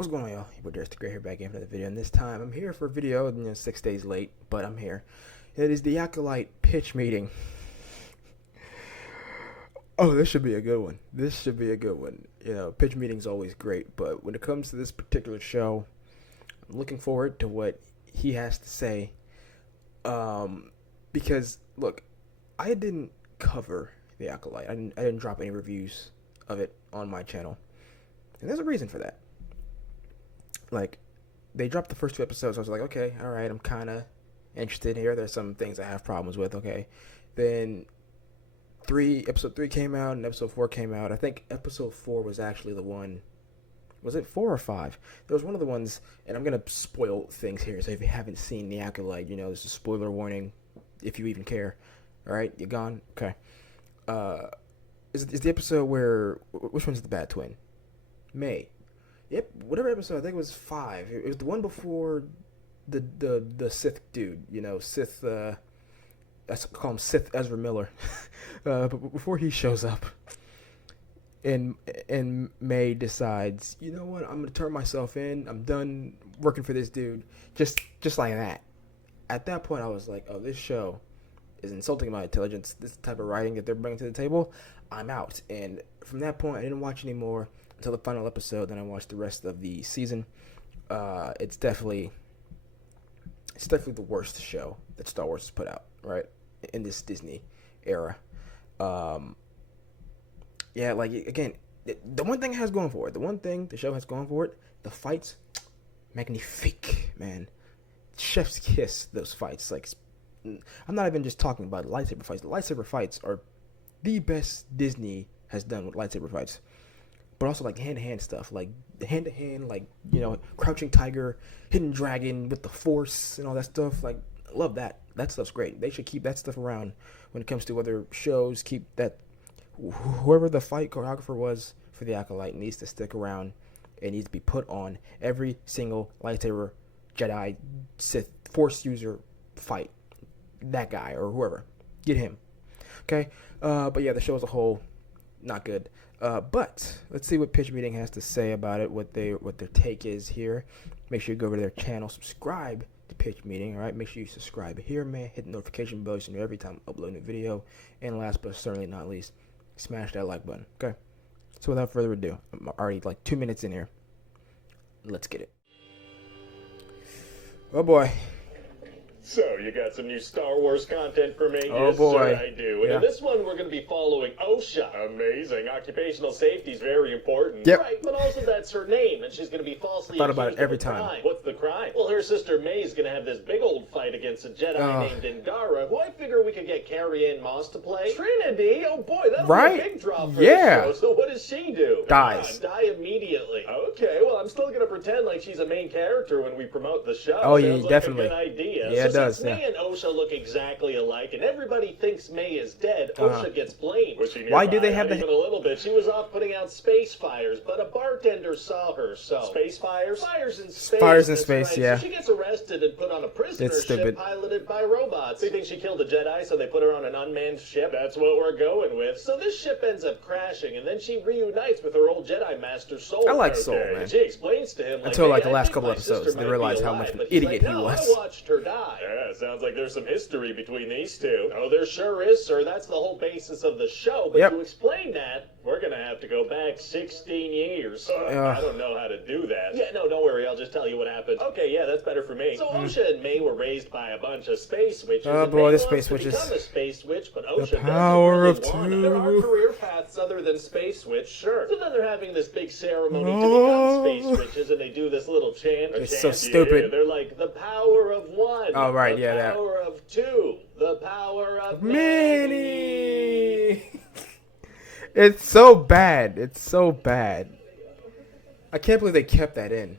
What's going on, y'all? Your boy Darius the Great here, back again for another video. And this time, I'm here for a video, 6 days late, but I'm here. It is the Acolyte pitch meeting. Oh, this should be a good one. This should be a good one. You know, pitch meeting's always great, but when it comes to this particular show, I'm looking forward to what he has to say. Because look, I didn't cover the Acolyte. I didn't drop any reviews of it on my channel, and there's a reason for that. Like, they dropped the first 2 episodes. I was like, okay, all right, I'm kind of interested here. There's some things I have problems with. Okay, then episode 3 came out and episode 4 came out. I think episode 4 was actually the one. Was it 4 or 5? There was one of the ones, and I'm gonna spoil things here. So if you haven't seen the Acolyte, you know, there's a spoiler warning, if you even care. All right, you gone? Okay. Is the episode where, which one's the bad twin? May. Yep, whatever episode, I think it was 5. It was the one before the Sith dude, you know, Sith, I call him Sith Ezra Miller. But before he shows up, and May decides, you know what, I'm going to turn myself in, I'm done working for this dude, just like that. At that point, I was like, oh, this show is insulting my intelligence, this type of writing that they're bringing to the table, I'm out. And from that point, I didn't watch anymore until the final episode. Then I watched the rest of the season. It's definitely the worst show that Star Wars has put out, right, in this Disney era. Yeah, like, again, the one thing it has going for it, the one thing the show has going for it, the fights, magnifique, man. Chef's kiss, those fights. Like, I'm not even just talking about lightsaber fights. The lightsaber fights are the best Disney has done with lightsaber fights. But also, like, hand-to-hand stuff, like hand-to-hand, like, you know, Crouching Tiger, Hidden Dragon with the Force and all that stuff. Like, I love that. That stuff's great. They should keep that stuff around when it comes to other shows. Keep that. Whoever the fight choreographer was for the Acolyte needs to stick around. It needs to be put on every single lightsaber, Jedi, Sith, Force user fight. That guy or whoever, get him. Okay. But yeah, the show as a whole, not good. But let's see what Pitch Meeting has to say about it, what their take is here. Make sure you go over to their channel, subscribe to Pitch Meeting, all right? Make sure you subscribe here, man. Hit the notification bell so you know every time I upload a new video. And last but certainly not least, smash that like button, okay? So without further ado, I'm already like 2 minutes in here. Let's get it. Oh boy. So, you got some new Star Wars content for me? Oh yes, boy. Sir, I do. And in this one, we're going to be following OSHA. Amazing. Occupational safety is very important. Yep. Right, but also that's her name, and she's going to be falsely Thought about accused it every of a time. crime. What's the crime? Well, her sister May is going to have this big old fight against a Jedi named Ingara, who I figure we could get Carrie-Anne Moss to play. Trinity? Oh boy, that'll be a big draw for Yeah. the show. So what does she do? Dies. Die immediately. Okay, well, I'm still going to pretend like she's a main character when we promote the show. Oh, yeah, Sounds like definitely. a good idea. Yeah, it does, Since May and OSHA look exactly alike, and everybody thinks May is dead, OSHA gets blamed. Why do they have Not even a little bit. She was off putting out space fires, but a bartender saw her, so... Space fires? Fires in space. Fires in that's space, right. yeah. So she gets arrested and put on a prisoner It's ship stupid. piloted by robots. They think she killed a Jedi, so they put her on an unmanned ship. That's what we're going with. So this ship ends up crashing, and then she reunites with her old Jedi master, Soul. I like Soul, man. And she explains to him, like, Until, like, hey, the I last think couple my episodes, sister they might realize be how alive, much of an but he's idiot like, he no, was. I watched her die. Yeah, sounds like there's some history between these two. Oh, there sure is, sir. That's the whole basis of the show. But Yep. to explain that, we're gonna have to go back 16 years. I don't know how to do that. Yeah, no, don't worry. I'll just tell you what happened. Okay, yeah, that's better for me. So OSHA and May were raised by a bunch of space witches. Oh, and boy, May the wants space to witches. become a space witch, but OSHA power of doesn't really want her. There are two. career paths other than space witch, sure. So then they're having this big ceremony Oh. to become space witches, and they do this little chant. It's so stupid. Yeah, they're like, the power of one. Oh, right, the yeah, that. power of two. The power of Many. It's so bad. It's so bad. I can't believe they kept that in.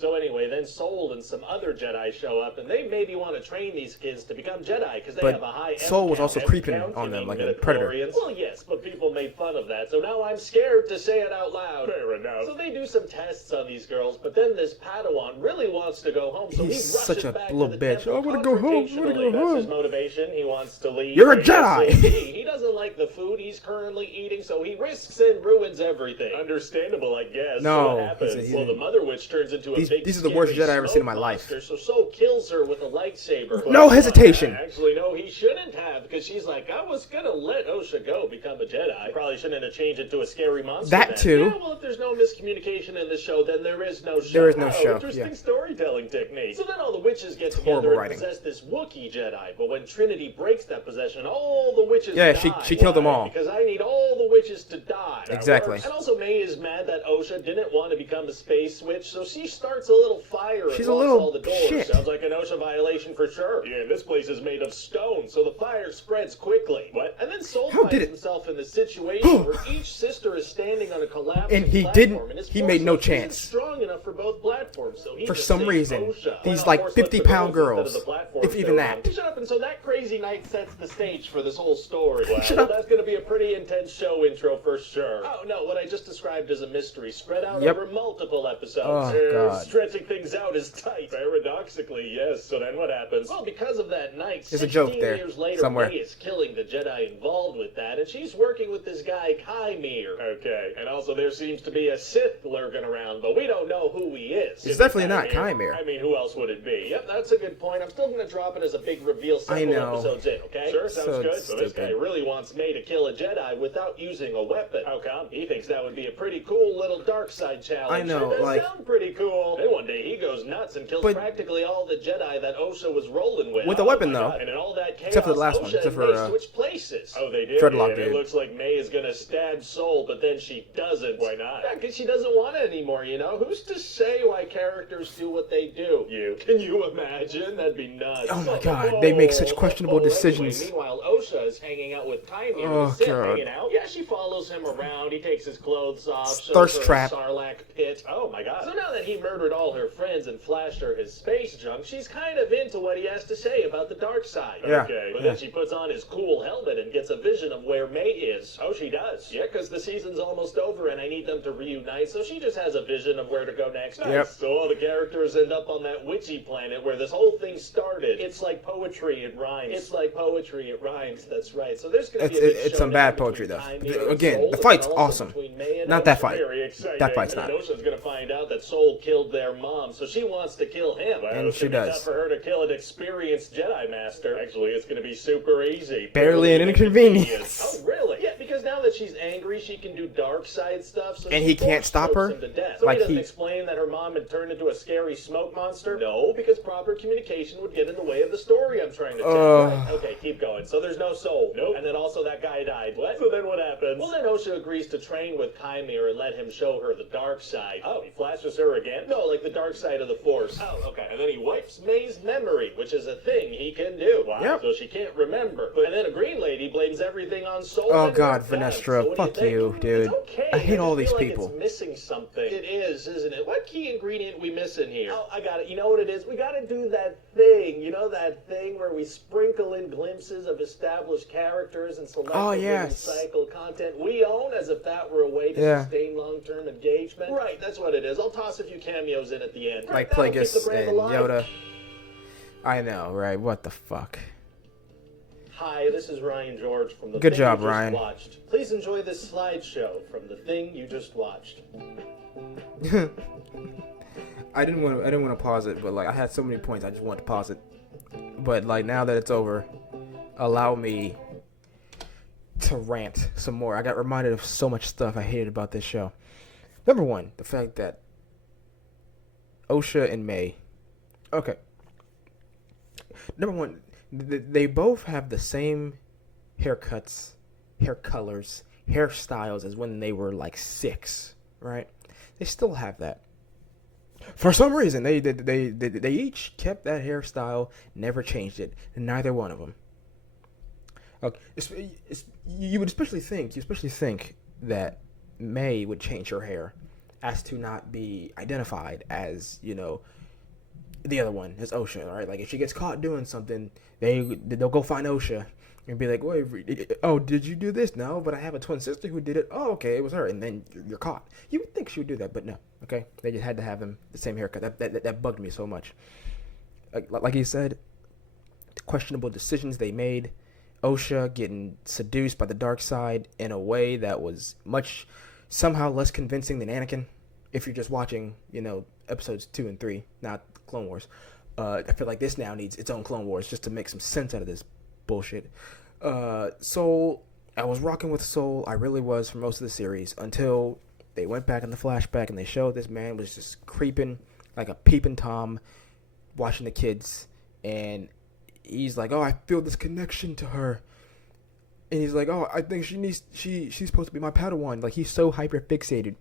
So anyway, then Soul and some other Jedi show up, and they maybe want to train these kids to become Jedi because they have a high Soul was also creeping count, on them like a predator. Well, yes, but people made fun of that, so now I'm scared to say it out loud. Fair enough. So they do some tests on these girls, but then this Padawan really wants to go home, so he rushes such a back little to the bitch. temple I want to go home. I want to go That's home. his motivation. He wants to leave. You're a Jedi. He doesn't like the food he's currently eating, so he risks and ruins everything. Understandable, I guess. No, So what happens? Well, the Mother Witch turns into a big. These are the worst Jedi I've ever seen in my life. So Soul kills her with a lightsaber. No hesitation. Actually, no, he shouldn't have, because she's like, I was gonna let Osha go, become a Jedi. Probably shouldn't have changed it to a scary monster. That too. Yeah, well, if there's no miscommunication in the show, then there is no show. There is no show. Interesting storytelling technique. So then all the witches get horrible together writing. and possess this Wookiee Jedi. But when Trinity breaks that possession, all the witches Yeah, die. she killed them all. Because I need all the witches to die. Exactly. And also May is mad that Osha didn't want to become a space witch, so she starts a little fire and She's a locks little all the doors. shit. Sounds like an OSHA violation for sure. Yeah, this place is made of stone, so the fire spreads quickly. What? And then Soul finds himself in the situation where each sister is standing on a collapsing And he platform, didn't. and his He made no force isn't chance. strong enough for both platforms, so he For just some saves reason, OSHA. these Well, like of course, let the 50-pound girls girls, instead of the platforms if even they're that. on. Shut up, and so that crazy night sets the stage for this whole story. Wow, Shut up. That's going to be a pretty intense show intro for sure. Oh no, what I just described as a mystery spread out Yep. over multiple episodes. Oh, God. Stretching things out is tight. Paradoxically, yes. So then what happens? Well, because of that night, There's a joke 16 there, years later, somewhere. May is killing the Jedi involved with that, and she's working with this guy, Kymir. Okay, and also there seems to be a Sith lurking around, but we don't know who he is. It's definitely not Kymir. I mean, who else would it be? Yep, that's a good point. I'm still going to drop it as a big reveal several episodes in, okay? Sure, sounds So good. So this guy stupid. really wants May to kill a Jedi without using a weapon. How come? He thinks that would be a pretty cool little dark side challenge. I know, It does like- sound pretty cool. Then one day he goes nuts and kills But- practically all the Jedi that Osha was rolling with. With a weapon, my though. God. And in all that chaos, Except for the last one, Osha except and for, May switch places. Oh, they did? Dreadlock Yeah, did. It looks like May is going to stab Soul, but then she doesn't. Why not? Yeah, because she doesn't want it anymore, you know? Who's to say why characters do what they do? You. Can you imagine? That'd be nuts. Oh my God, they make such questionable decisions. Anyway, meanwhile, Osha is hanging out with Kymir. Oh, He's God. hanging out. Yeah, she follows him around. He takes his clothes off. shows Thirst her a trap. Sarlacc pit. Oh my God. So now that he murdered all her friends and flashed her his space junk, she's kind of into what he has to say about the dark side. Yeah. Okay. But Yeah. then she puts on his cool helmet and gets a vision of where May is. Oh, she does. Yeah, because the season's almost over and I need them to reunite, so she just has a vision of where to go next. Nice. Yep. So all the characters end up on that witchy planet where this whole thing started. It's like poetry, it rhymes. It's like poetry, it rhymes. That's right. So there's going to be a big It's some showdown bad between poetry, though. Kymir and Again, Soul, the and fight's also awesome. between May and Not that Osha. fight. Very exciting. That fight's And not. Osha's going to find out that Soul killed their mom, so she wants to kill him. Well, And it's she gonna be does. tough for her to kill an experienced Jedi Master. Actually, it's going to be super easy. Barely an inconvenience. Oh, really? Yeah, because now that she's angry, she can do dark side stuff. So And she he can't force stop chokes her? him to death. So Like he doesn't he- explain that her mom had turned into a scary smoke monster? No, because proper communication would get in the way of the story I'm trying to tell. Right. Okay, keep going. So there's no Soul. Nope. And then also that guy died. What? So then what happens? Well, then Osha agrees to train with Kymir and let him show her the dark side. Oh, he flashes her again? No, like the dark side of the Force. Oh, okay. And then he wipes May's memory, which is a thing he can do. Wow. Yep. So she can't remember. And then a green lady blames everything on Soul. Oh, and God, her death. Vanestra, So what do fuck think? you, dude. It's okay. I hate all just these feel like people. It's missing something. It is, isn't it? What key ingredient we missing here? Oh, I got it. You know what it is? We got to do that thing. You know that thing where we sprinkle in glimpses of established characters and select yes. recycled content we own as if that were a way to Yeah. sustain long-term engagement. Right, that's what it is. I'll toss a few cameos in at the end. Like That'll keep the Plagueis brand and alive. Yoda. I know, right? What the fuck? Hi, this is Ryan George from The Good Thing job, You Just Ryan. Watched. Please enjoy this slideshow from The Thing You Just Watched. I didn't want to pause it, but like I had so many points, I just wanted to pause it. But like now that it's over, allow me to rant some more. I got reminded of so much stuff I hated about this show. Number one, the fact that Osha and May. Okay. Number one, they both have the same haircuts, hair colors, hairstyles as when they were like 6, right? They still have that. For some reason, they each kept that hairstyle, never changed it. Neither one of them. Okay, you especially think that May would change her hair asked to not be identified as, the other one, as Osha, right? Like, if she gets caught doing something, they'll go find Osha and be like, wait, oh, did you do this? No, but I have a twin sister who did it. Oh, okay, it was her. And then you're caught. You would think she would do that, but no, okay? They just had to have them the same haircut. That bugged me so much. Like he said, the questionable decisions they made, Osha getting seduced by the dark side in a way that was somehow less convincing than Anakin. If you're just watching, episodes 2 and 3, not Clone Wars. I feel like this now needs its own Clone Wars just to make some sense out of this bullshit. Soul, I was rocking with Soul. I really was for most of the series until they went back in the flashback and they showed this man was just creeping like a peeping Tom watching the kids, and he's like, oh, I feel this connection to her. And he's like, oh, I think she's supposed to be my Padawan. Like, he's so hyper fixated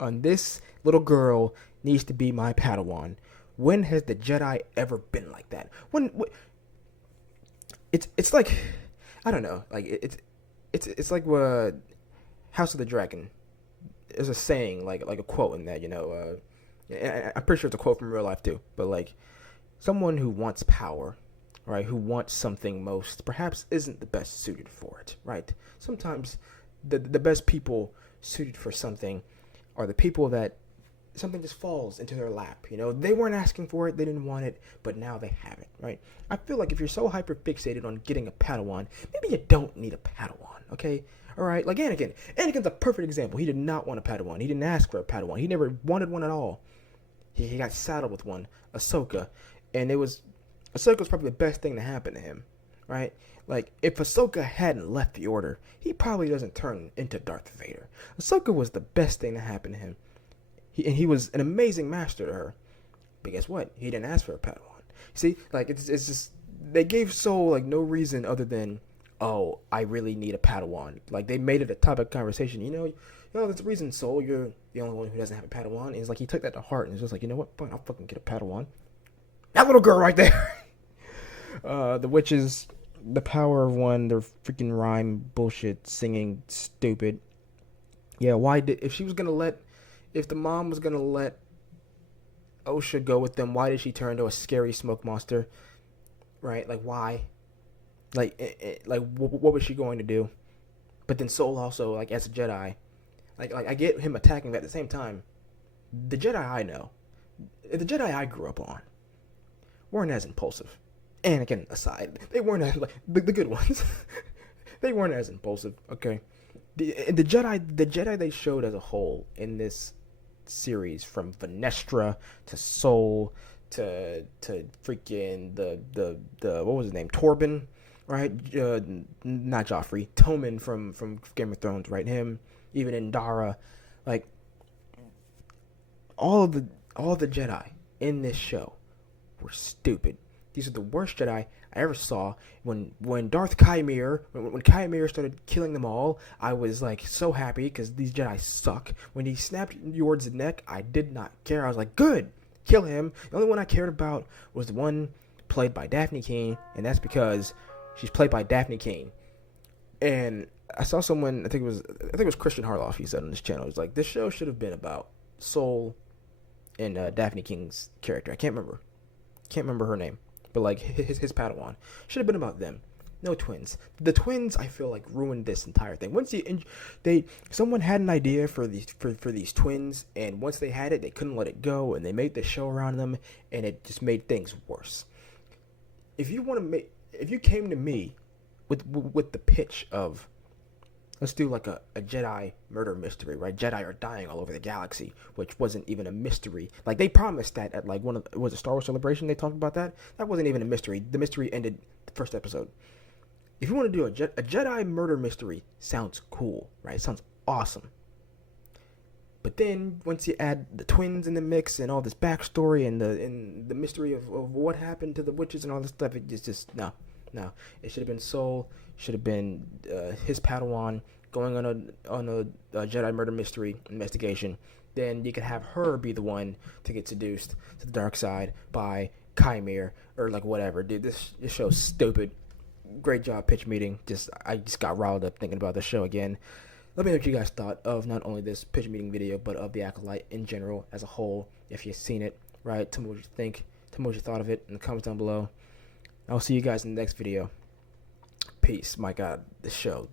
on this little girl needs to be my Padawan. When has the Jedi ever been like that? When it's like, I don't know, like it's like House of the Dragon. There's a saying, like a quote in that, I'm pretty sure it's a quote from real life too. But like, someone who wants power, right, who wants something most, perhaps isn't the best suited for it, right? Sometimes the best people suited for something are the people that something just falls into their lap. They weren't asking for it, they didn't want it, but now they have it, right? I feel like if you're so hyper fixated on getting a Padawan, maybe you don't need a Padawan, okay? All right, like Anakin. Anakin's a perfect example. He did not want a Padawan. He didn't ask for a Padawan. He never wanted one at all. He got saddled with one, Ahsoka, and Ahsoka was probably the best thing to happen to him, right? Like, if Ahsoka hadn't left the Order, he probably doesn't turn into Darth Vader. Ahsoka was the best thing to happen to him. He was an amazing master to her. But guess what? He didn't ask for a Padawan. See, like, it's just, they gave Soul, like, no reason other than, oh, I really need a Padawan. Like, they made it a topic of conversation. There's a reason, Soul, you're the only one who doesn't have a Padawan. And it's like, he took that to heart and it's just like, you know what? Fine, I'll fucking get a Padawan. That little girl right there. The witches, the power of one, their freaking rhyme bullshit, singing, stupid. Yeah, if the mom was gonna let Osha go with them, why did she turn into a scary smoke monster? Right? Like, why? Like, what was she going to do? But then Soul also, like, as a Jedi, like I get him attacking, but at the same time, the Jedi I know, the Jedi I grew up on, weren't as impulsive. Anakin aside, they weren't as, like, the good ones. They weren't as impulsive. Okay, the Jedi they showed as a whole in this series, from Vanestra to Soul to freaking the what was his name, Torben, right? Not Joffrey, Tommen from Game of Thrones, right? Him, even Indara, like all the Jedi in this show were stupid. These are the worst Jedi I ever saw. When Darth Chimere, when Chimere started killing them all, I was like so happy because these Jedi suck. When he snapped Yord's neck, I did not care. I was like, good, kill him. The only one I cared about was the one played by Daphne Keane, and that's because she's played by Daphne Keane. And I saw someone, I think it was Christian Harloff, he said on this channel, he's like, this show should have been about Soul and Daphne King's character. I can't remember her name. But like his Padawan should have been about them. No twins. The twins, I feel like, ruined this entire thing. Someone had an idea for these twins, and once they had it, they couldn't let it go, and they made the show around them, and it just made things worse. If you came to me with the pitch of, let's do like a Jedi murder mystery, right? Jedi are dying all over the galaxy, which wasn't even a mystery. Like, they promised that at like was it Star Wars Celebration? They talked about that. That wasn't even a mystery. The mystery ended the first episode. If you want to do a Jedi murder mystery, sounds cool, right? Sounds awesome. But then once you add the twins in the mix and all this backstory and the mystery of what happened to the witches and all this stuff, it's just no. It should have been Soul. Should have been his Padawan going on a Jedi murder mystery investigation. Then you could have her be the one to get seduced to the dark side by Chimere or like whatever. Dude, this show's stupid. Great job, pitch meeting. I just got riled up thinking about the show again. Let me know what you guys thought of not only this pitch meeting video, but of the Acolyte in general as a whole. If you've seen it, right? Tell me what you think. Tell me what you thought of it in the comments down below. I'll see you guys in the next video. Peace. My God, this show.